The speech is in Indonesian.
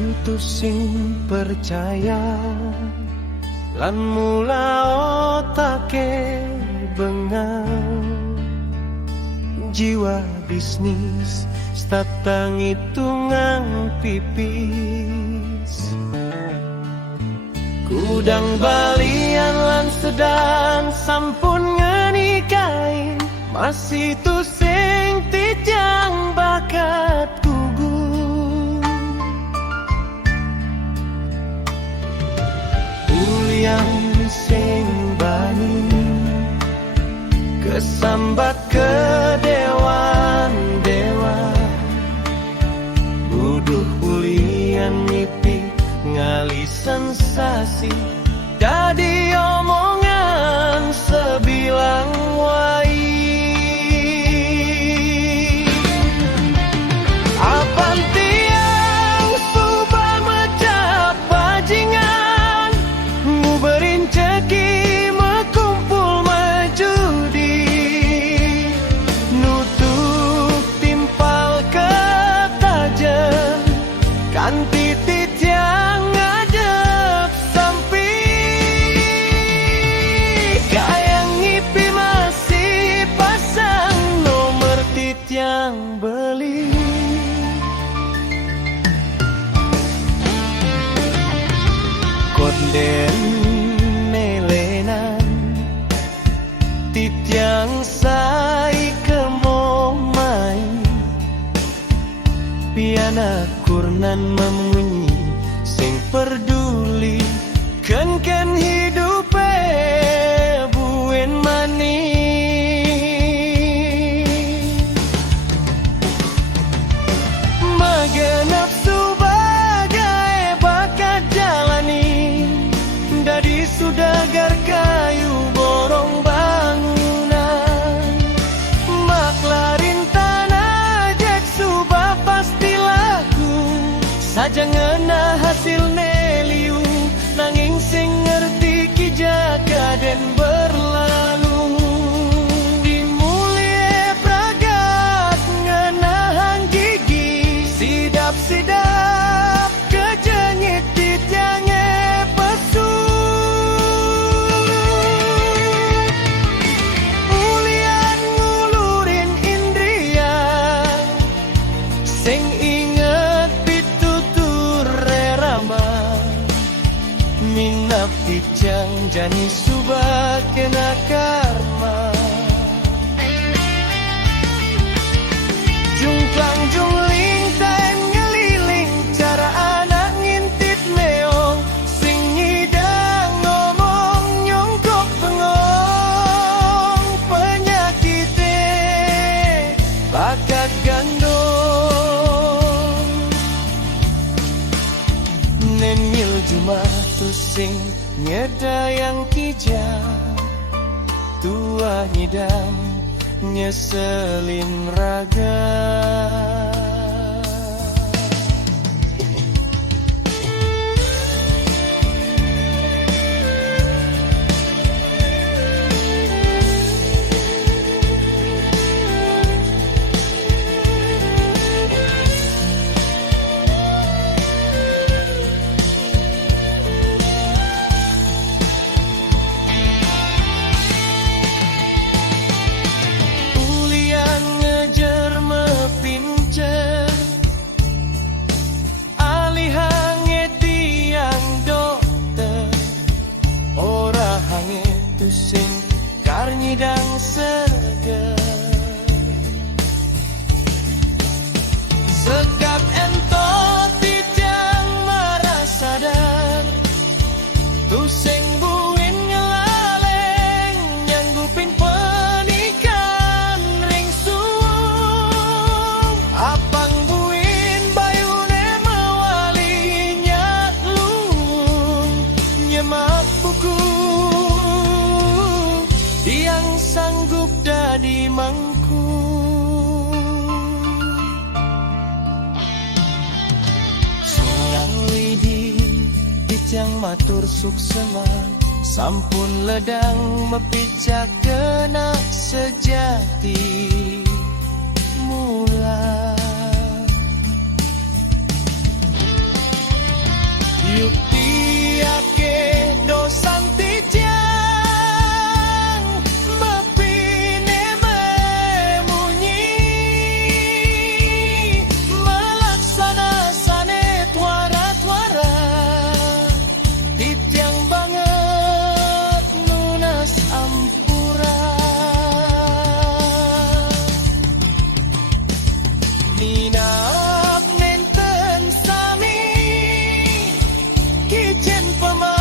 Mantu sing percaya lan mula otake bengang, jiwa bisnis statang hitungan pipis. Kudang balian lan sedang sampun ngenikain, masih tu sing tijang bakat gugur. Ulian sing bani kesambat ke dewan-dewa, buduh ulian ngipi ngali sensasi, dadi omongan sebilang wai. Apaan tiang subah mecah bajingan, nguberin ceki mekumpul majudi, nutup timpal ketajem kan titit yang ngadep sampi. Kayang ngipi masih pasang nomor tit yang beli. Konden melenan tit yang sai kemomai, piana kurnan memunyi sing peduli ken hidupe buen mani. Magenap sebagai bakat jalani, dari sudagar kayu borong bangunan, maklarin tanah jek subah pasti laku, saja ngena hasil neliu, nanging sing ngerti kijaka dan berlalu. Dimulie pragat ngenahang gigi, sidap-sidap kejengit tityange pesu. Ulian ngulurin indria, sing inget pitutur rerama, minap tijang jani subah kena karma. Jungklang jungling ten ngeliling, cara anak ngintip meong, sing ngidang ngomong nyongkok bengong, penyakite bakat gandong. Nenyil cuma tu sing nyedayang kija, tua nyidang nyeselin raga. Ulian ngejer mepincer, alih hange tiang dokter, ora hange tusing karnyidang seger. Sekap entot tijang marah sadar, tusing buin ngelaleng nyanggupin penikan ring suung. Apang buin bayune mewalinya lung, nyemak buku yang sanggup dadi mangku. Sungang widi tijang matur suksema, sampun ledang mepicak kena sejati mula. pemain